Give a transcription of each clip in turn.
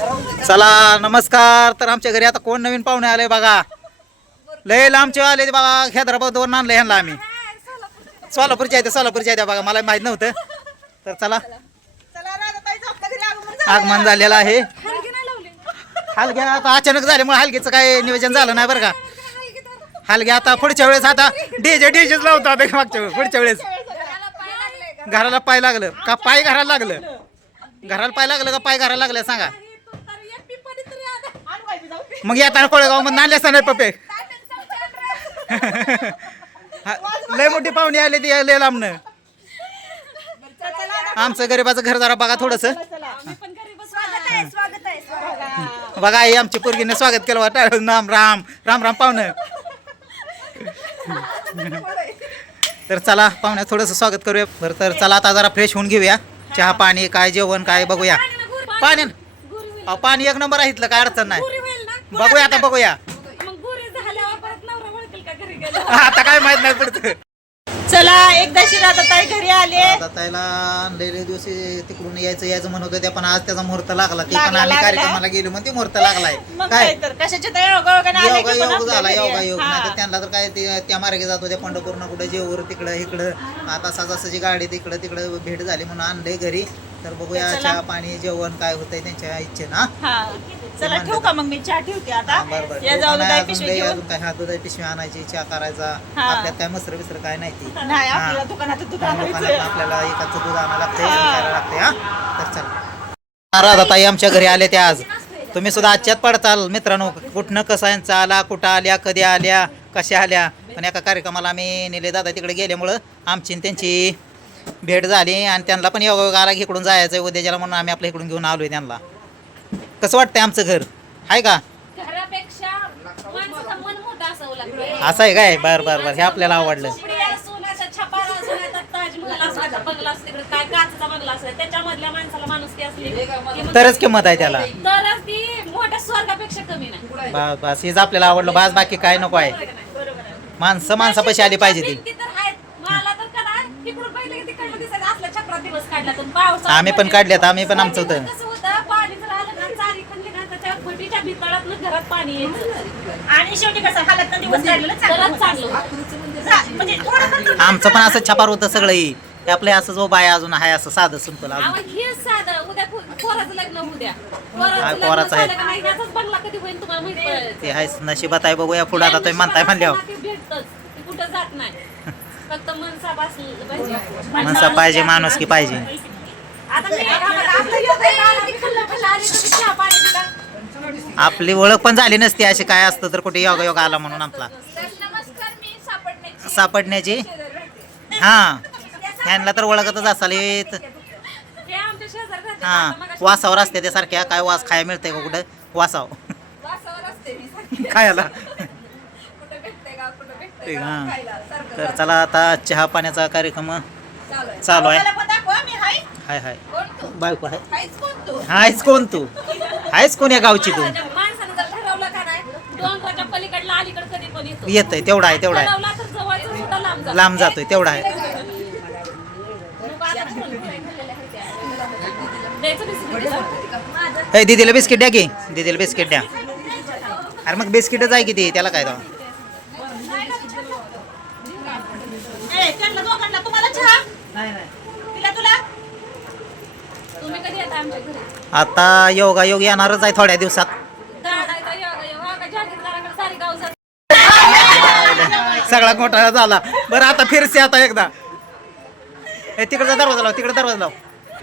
चला नमस्कार. तर आमच्या घरी आता कोण नवीन पाहुणे आले बघा. लय लांबचे आले ते बघा हैदराबादवरून आणलं ह्यांना आम्ही. सोलापूरच्या आहेत सोलापूरच्या आहेत बघा. मला माहीत नव्हतं. तर चला. आगमन झालेलं आहे. हलग्या आता अचानक झाल्यामुळे हलगीचं काय नियोजन झालं नाही बरं का. हलग्या आता पुढच्या वेळेस आता डीजे डीजेच लावतो आता मागच्या वेळेस पुढच्या वेळेस. घराला पाय लागलं. का पाय घराला लागलं? घराला पाय लागलं का पाय घराला लागलं सांगा. मग येताना कोळेगावमध्ये नाल्या असणार पप्पे. लय मोठी पाहुणे आले ती लय लांबनं. आमचं गरीबाचं घर जरा बघा थोडस. बघा आई आमची पोरगीने स्वागत केलं वाटा राम राम राम राम पाहुणं. तर चला पाहुण्या थोडंसं स्वागत करूया. बरं तर चला आता जरा फ्रेश होऊन घेऊया. चहा पाणी काय जेवण काय बघूया. पाणी अहो, पाणी एक नंबर आहे इथलं काय अडचण नाही. बघूया आता बघूया. आता काय माहीत नाही पडतं. चला एकदाशी राधाताई घरी आले. आता त्याला लय दिवस तिकडून यायचं यायचं म्हणत होते पण आज त्याचा मुहूर्त लागला. ते पण लागला, आम्ही लागला. कार्यक्रमाला गेलो मग ते मुहूर्त लागलाय. मग काय? काय तर कशाच्या तर आले योगा झाला योगा. योग. नाही तर त्यांना तर काय ते त्या मार्गे जात होते पंढरपूरनं कुठं जेवर तिकडं इकडं. आता सजासजी गाडी तिकडं तिकडं भेट झाली म्हणून आणलंय घरी. तर बघूया. चहा पाणी जेवण काय होतंय त्यांच्या इच्छेनं हा? हा चला ठेवू का मग मी चहा ठेवते आता? या जाऊ पिशवी घेऊन. हात दुधाची पिशवी आणायची चहा करायचा. हा. आपल्यात काय मसर बिसर काय नाही ती. नाही हा. आपल्याला दुकानात दूध दुकानात आणायचं. आपल्याला एकाचं दूध आणायला लागतंय करायला लागतंय हा. तर चला. राधाताई आमच्या घरी आले त्या आज. तुम्ही सुद्धा आजच्यात पडताल. मित्रांनो कुठनं कसं यांचा आला कुठं आल्या कधी आल्या कशा आल्या? पण एका कार्यक्रमाला आम्ही नेले दादा तिकडे गेल्यामुळं आमची आणि त्यांची भेट झाली आणि त्यांना पण योगा इकडून जायचं आहे उद्याच्याला म्हणून आम्ही आपल्या इकडून घेऊन आलोय त्यांना. कसं वाटतंय आमचं घर? आहे का? घरापेक्षा माणसाचं मन मोठं असावं लागतं. असं आहे काय? बरं बरं बरं. हे आपल्याला आवडलं. झोपडी असून अशा छपार असून आता ताजमहल असला बंगला असतो तिकडे काय काचचा बंगला असला त्याच्यामधल्या माणसाला माणुसकी असली. की मग- तरच किंमत आहे त्याला. तरच ती मोठ्या स्वर्गापेक्षा कमी नाही. बस बस हेच आपल्याला आवडलं. बस बाकी काय नको आहे. बरोबर आहे माणसं माणसापाशी आली पाहिजे ती. भिंती तर आहेत. मला तर करा तिकडून पहिले की तिकडनं दिसायचं. असल्या छपरात दिवस काढला तर पाऊस आम्ही पण काढल्यात, आम्ही पण आमचं होतं. कसं होतं पाणी जर आलं ना चारी खणली ना त्याच्या घरात पाणी यायचं आणि शेवटी कसं हालत दिवस काढलेलं चांगलं. जा, म्हणजे थोडं आमचं पण असं छपार होतं सगळं ही ते आपलं असंच उभा आहे अजून आहे असं साधं सिंपल अहो, अजून साधं उद्या पोराचं लग्न उद्या हा, पोराचं लग्न पोराचं आहे. झालं का नाही ह्याचाच बंगला कधी होईल तुम्हाला माहीत पडेल. ते आहे नशिबात आहे बघूया पुढे आता तुम्ही म्हणताय म्हणल्यावर ते भेटतंच ते कुठं जात नाही फक्त मनसा पाहिजे मनसा पाहिजे माणूस की पाहिजे आता मी आपलं योगा आहे ना, मी खाल्लं खाल्लं आली तर चहा पाणी दिला. आपली ओळख पण झाली नसती अशी काय असतं तर कुठे योगा योगा आला म्हणून आपला. नमस्कार मी सापडण्याची? हा. ह्यांना तर ओळखतच असाल हे. वासावर असते ते सारख्या. काय वास खायला मिळतंय का कुठं? वासाव. खायला. हा. तर चला आता चहा पाण्याचा कार्यक्रम चालू आहे. हाय. हाय? बायको आहे? हायच कोण तू? हायच कोण या गावची तू? माणसाने माणसाने जर ठरवलं का नाही डोंगराच्या पलीकडला अलीकडे कधी पण येतो. येतंय तेवढा आहे तेवढा आहे. ठरवला तर जवळचं सुद्धा लांब जातो. लांब जातोय तेवढा आहे. मग आता कोण? द्यायचं बिस्किट द्यायचं? हे दीदीला बिस्किट द्या की. दीदीला बिस्किट द्या. अरे मग बिस्किटच आहे किती त्याला काय तो ए, त्यांना दोघांना तुम्हाला चहा? तिला तुला? तुम्ही कधी येता आमच्या घरी? आता योगा योग येणारच आहे थोड्या दिवसात. सगळा घोटाळा झाला. बरं आता फिरसे आता एकदा. तिकडचा दरवाजा लाव तिकडे दरवाजा लाव.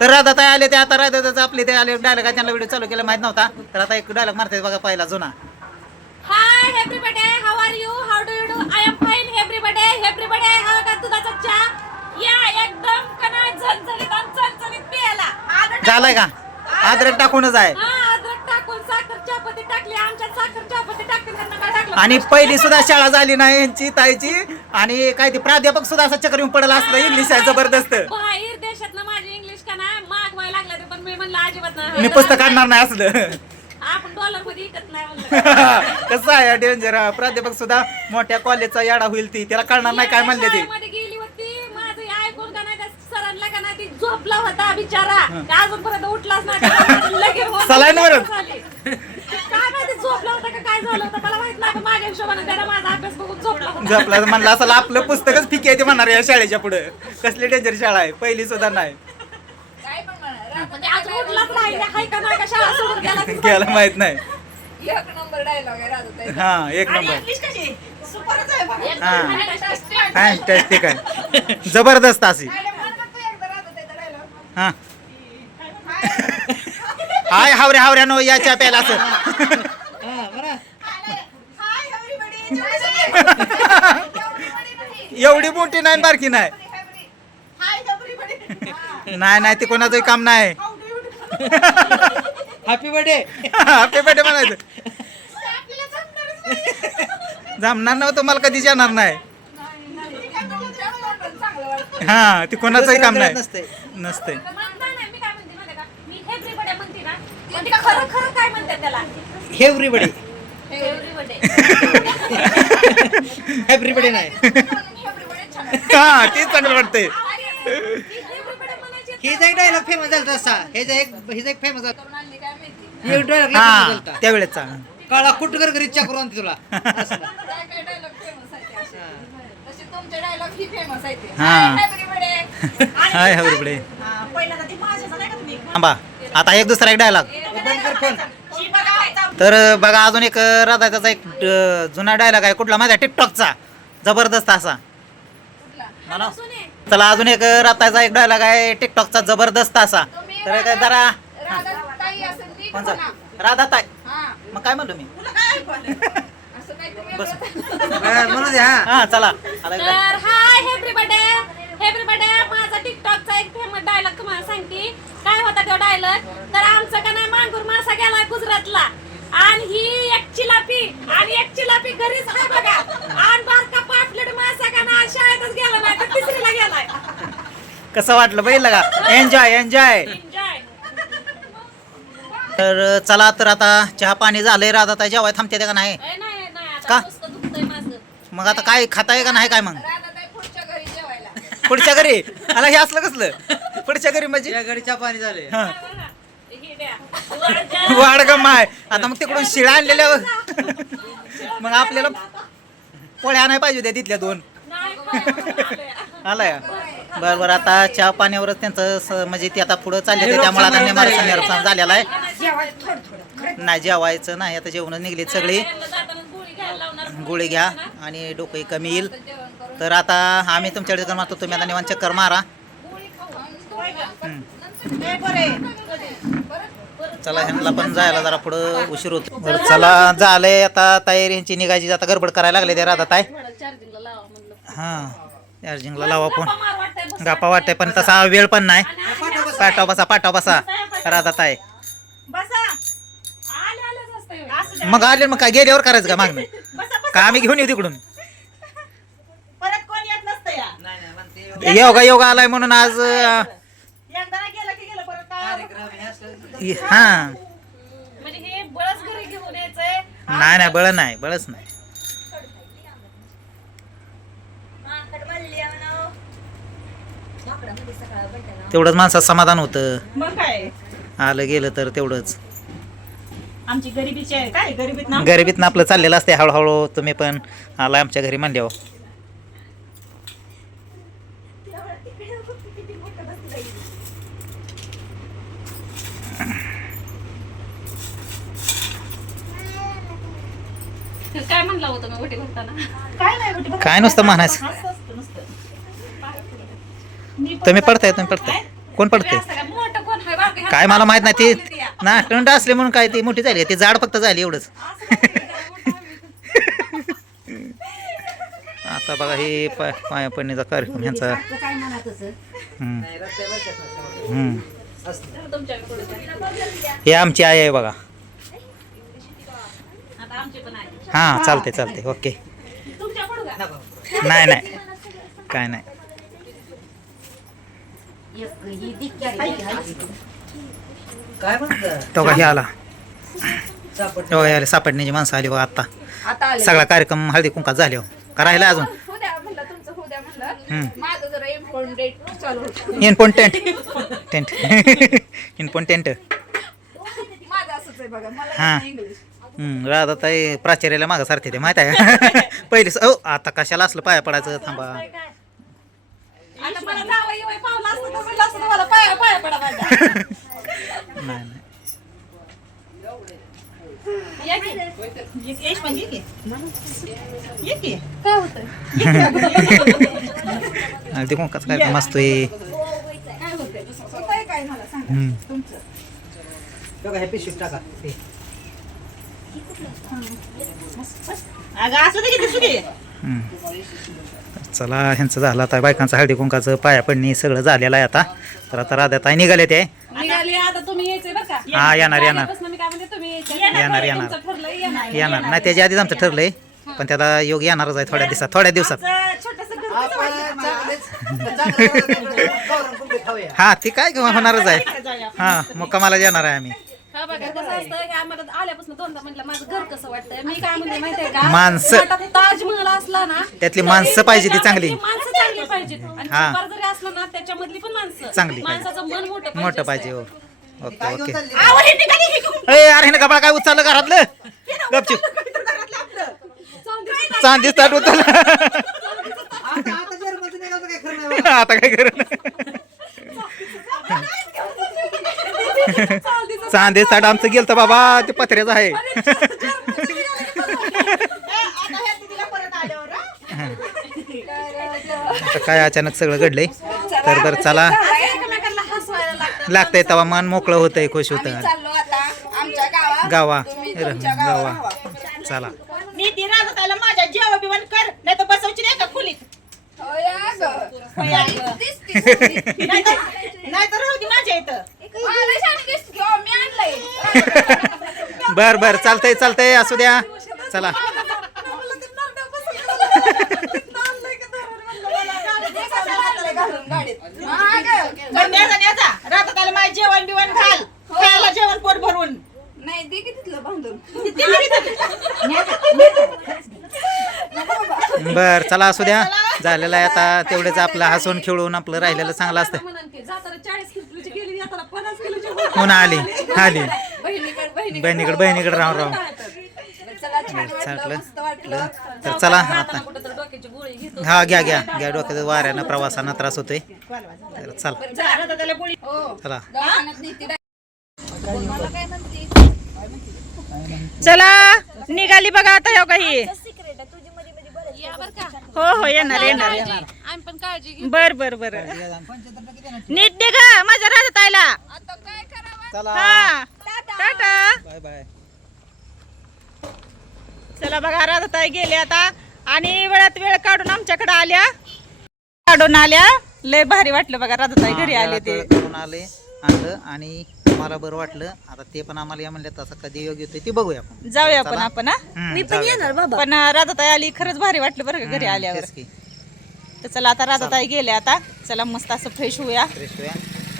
तर राधा ताई आले ते आता राधा आपले ते आले. डायलॉग त्यांना व्हिडिओ चालू केला माहीत नव्हता. तर आता एक डायलॉग मारतात बघा पहिला जुना. Hi everybody how are you how do you do I am fine everybody everybody का दुधाचा चहा? या एकदम कना झणझणीत आणि चणचणीत प्यायला झालाय का? अद्रक टाकूनच आहे. हा अद्रक टाकून साखर चहापत्ती टाकली आमच्यात साखर चहापत्ती टाकते त्यांना काय टाकलं? आणि पहिली सुद्धा शाळा झाली नाही यांची ताईची. आणि काय ते प्राध्यापक सुद्धा असं चक्कर येऊन पडला असलं इंग्लिश आहे जबरदस्त. बाहेर देशात माझी इंग्लिश का नाही मागवायला लागला ते पण मी म्हणलं अजिबात नाही. मी पुस्तक काढणार नाही असलं. आपण डॉलरमध्ये विकत नाही म्हणलं. कसं आहे डेंजर प्राध्यापक सुद्धा मोठ्या कॉलेजचा याडा होईल ती. त्याला कळणार नाही काय म्हणले ते. शाळेमध्ये गेली होती माझं हे ऐकून का नाही त्या सरांना का नाही ती झोप झोपला होता बिचारा. अजूनपर्यंत उठलाच नाही? लगेच. काय माहिती झोपला होता का काय झालं होतं? मला माहीत नाही. माझ्या हिशोबाने त्याला माझा अभ्यास बघून झोपला होता. आपलं म्हणलं असं आपलं पुस्तकच फिकी आहे ते म्हणणार या शाळेच्या पुढे. कसली डेंजर शाळा आहे? पहिली सुद्धा नाही. काय पण म्हणा. म्हणजे अजून उठलाच नाही. हाय का नाही का शाळा सोडून गेला माहीत नाही. एक नंबर डायलॉग आहे राजू हा एक नंबर इंग्लिश कशी? सुपरच आहे बघा. हा. फॅन्टॅस्टिक आहे. जबरदस्त अशी. हा. हाय हावरे हावऱ्या नो याच्या प्याला असं. हाय एव्हरीबडी एवढी मोठी नाही बारकी नाही. नाही नाही ते कोणाचंही काम नाही. हॅपी बर्थडे हॅपी बर्थडे म्हणायचं. जमणार नव्हतं तुम्हाला कधीच येणार नाही. हा ते कोणाचंही काम नाही. नसते. नसते. म्हणता नाही, मी काय म्हणते माहिती का? मी everybody म्हणते ना, पण ते खरं खरं काय म्हणतात त्याला? Everybody Everybody. एव्हरीबडी नाही. हा तेच चांगलं वाटतंय. ती हिचा एक डायलॉग फेमस झाला तसा ह्याचा एक हिचा एक फेमस झाला एक डायलॉग फेमस हा झाला त्यावेळेस चांगलं काळा कुटकर घरी चक्र आणते तुला. असला. हा. हाय हा, का तुम्ही? थांबा. आता एक दुसरा एक डायलॉग. तर बघा अजून एक राधाचा एक जुना डायलॉग आहे. कुठला माहिती आहे? टिकटॉकचा जबरदस्त असा. चला अजून एक राधाचा एक डायलॉग आहे. टिकटॉकचा जबरदस्त असा. तर एक जरा. कोणचा? राधा ताई. मग काय म्हणलो मी? काय? बस. बरं, म्हणू दे हा चला. आता एकदा. तर हाय एव्हरीबडी एव्हरीबडी माझा टिकटॉकचा एक फेमस डायलॉग तुम्हाला सांगते. काय होता तो डायलॉग तर आमचं का नाही मांगूर मासा गेला गुजरातला. आणि ही एक चिलापी आणि एक चिलापी घरीच आहे बघा. आणि बारका पापलेट मासा का नाही शाळेतच गेला नाही तर तिसरीला गेलाय. कसं वाटलं बघितलं का? एन्जॉय एन्जॉय एन्जॉय तर चला तर आता चहा पाणी झालंय राधा ताई जेवाय थांबते ते का नाही का? नुसतं दुखतंय माझं. मग आता काय खाताय का नाही काय मग? राधाताई पुढच्या घरी जेवायला. पुढच्या घरी? आला हे असलं कसलं? पुढच्या घरी म्हणजे? या घडीच्या पाणी झाले. हा. द्या. वाढ आहे आता मग तिकडून शिळा आणलेल्या मग आपल्याला पोळ्या नाही पाहिजे होत्या तिथल्या दोन. आलाय. बरं बरं. आता चहा पाण्यावरच त्यांचं स- म्हणजे ते आता पुढं चालले ते त्यामुळे आता नेमार झालेला आहे. नाही जेवायचं नाही. आता जेवण निघलीत सगळी. गोळी घ्या आणि डोकंही कमी येईल. तर आता आम्ही तुमच्याकडे चक्कर मारतो तुम्ही आता निवांत चक्कर मारा. चला ह्यांना पण जायला जरा पुढं उशीर होतो. बरं चला झालंय आता तयारी यांची निघायची आता गडबड करायला लागले ते राधा म्हणलं. हां चार्जिंगला लावा गप्पा मार वाटतंय, पण तसा वेळ पण नाही. पाठवा बसा पाठवा बसा. राधा ताई बसा आले- आलेच असतंय होय. असू द्या. मग आले मग काय गेल्यावर करायचं का मागणं? बसा बसा का आम्ही घेऊन येऊ तिकडून. परत कोण येत नसतं या. नाही नाही म्हणते योगा योगा आलाय म्हणून आज अं, एकदा नाही गेलं की गेलं परत काय? कार्यक्रम हे असलं हा. म्हणजे हे बळच घरी घेऊन यायचंय. नाही नाही बळ नाही बळच नाही. तेवढंच माणसात समाधान होतं. मग काय? आलं गेलं तर तेवढंच. आमची गरिबीची आहे काय गरिबीत ना गरिबीतनं आपलं चाललेलं असते हळूहळू तुम्ही पण आला आमच्या घरी म्हणल्यावर काय म्हणलं होतं मी ओटी भरताना काय नाही बेटी, बघा. काय नुसतं म्हणायचं? असतं नुसतं. तुम्ही पडताय. तुम्ही पडताय कोण पडते असं काय मोठं कोण आहे बारकं? काय मला माहीत नाही ती ती ना टंड असले म्हणून काय ती मोठी झाली ती जाड फक्त झाली एवढंच. आता बघा हे पाय पडण्याचा कार्यक्रम ह्यांचा. हे आमची आई आहे बघा. हां चालते चालते ओके. नाही नाही. काय नाही. काय म्हणतं? तो का हे आला? सापड तो आले. सापडण्याची माणसं आली बघा आता सगळा कार्यक्रम हळदी कुंकात झाले का राहिला अजून? माझं जरा इम्पॉर्टंट चालू होतं. इम्पॉर्टंट टेंट इम्पॉर्टंट माझं असंच आहे बघा मला हा. येत नाही इंग्लिश हम्म, राधा ताई प्राचार्याला मागं सारखे ते माहीत आहे पहिली ओ आता कशाला असलं पाया पडायचं? थांबा. आता मला जावं येवं पावलं असतं तर म्हणलं असतं मला पाया पाया पडा माझ्या नाही नाही. या की. येश पण ये की. ये की? काय होतं हळदी कुंकाच कार्यक्रम असतोय काय होतंय? काय काय मला सांगा. हम्म. तुमचं. बघा हे पिशवीत टाका. ते. अगं असं सुधी हम्म. तर चला ह्यांचं झालं आता बायकांचं हळदी कुंकाचं पाया पडणी सगळं झालेलं आहे आता. तर आता राधा ताई निघाले ते निघाली आता तुम्ही यायचे बरं का हा येणार येणार आल्यापासून मी काय म्हणते तुम्ही यायचे येणार येणार तुमचं ठरलंय येणार. येणार. नाही त्याच्या आधीच आमचं ठरलंय पण त्याला योग येणारच आहे थोड्या दिवसात थोड्या दिवसात. छोटस हा ती काय किंवा होणारच आहे. हा मुक्कामाला येणार आहे आम्ही. हा बघा कसं असतं की आम्हाला आल्यापासून दोनदा म्हटलं माझं घर कसं वाटतंय? मी काय म्हणते माहितीये का? माणसं. ताजमहल असला ना त्यातली माणसं पाहिजे ती चांगली. माणसं चांगली पाहिजेत. आणि हा. जरी असलं ना त्याच्यामधली पण माणसं. चांगली पाहिजे. माणसाचं मन मोठं पाहिजे मोठं पाहिजे हो. ओके. अरे अरे ना कपडा काय उचललं घरातलं? गपचूप. चांदी स्टार्ट उचललं. आता काय करू चांदी स्टार्ट आमचं गेलं तर बाबा ते पत्र्याचं आहे. ए, आता ह्या दीदीला परत आल्यावर हा? आता काय अचानक सगळं घडलंय. तर तर चला लागतंय तेव्हा मन मोकळं होतंय खुश होतं चाललो आता आमच्या गावात गावा. तुम्ही तुमच्या गावावर गावा. चला. नीती राहत त्याला माझ्या जेवा बिवण कर नाही तर बसवची नाही का खोलीत? नाही तर राहू दे माझ्या इथं. बर बर चालतंय चालतंय असू द्या. चला राहत त्याला माझ्या जेवण बिवण घाल खायला जेवण पोट भरून नाही दे की तिथलं बांधून बर चला असू द्या. झालेलं आहे आता. तेवढेच आपलं हसून खेळून आपलं राहिलेलं चांगलं असतं. पुन्हा आली? आली. बहिणीकडे बहिणी बहिणीकडे बहिणीकडे राहून राहून. चला छान वाटलं चांगलं. मस्त वाटलं तर चला आता. कुठं तर डोक्याची गोळी घेतो हा घ्या घ्या. घ्या डोक्यात. वाऱ्यानं प्रवासानं त्रास होतोय. तर चला. राहत त्याला गोळी हो चला चला निघाली बघा आता हो काही. हो हो येणार येणार बर बर बर. नीट निघा माझ्या राहत आयला. आता काय करावं? चला. हा. टाटा. Bye bye. चला बघा राधाताई गेले आता. आणि वेळात वेळ काढून आमच्याकडे आल्या. काढून आल्या. लय भारी वाटलं बघा राधाताई घरी आले ते. करून आले आणलं आणि आम्हाला बरं वाटलं. आता ते पण आम्हाला या म्हणलं तसं कधी योग्य होते ते बघूया आपण. जाऊया आपण आपण हा? मी पण येणार पण राधाताई आली खरंच भारी वाटलं बरं का घरी आल्यावर. तर चला आता राधाताई गेले आता. चला मस्त असं फ्रेश होऊया.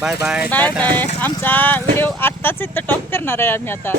बाय बाय बाय बाय आमचा व्हिडिओ आत्ताच इथं टॉप करणार आहे आम्ही आता.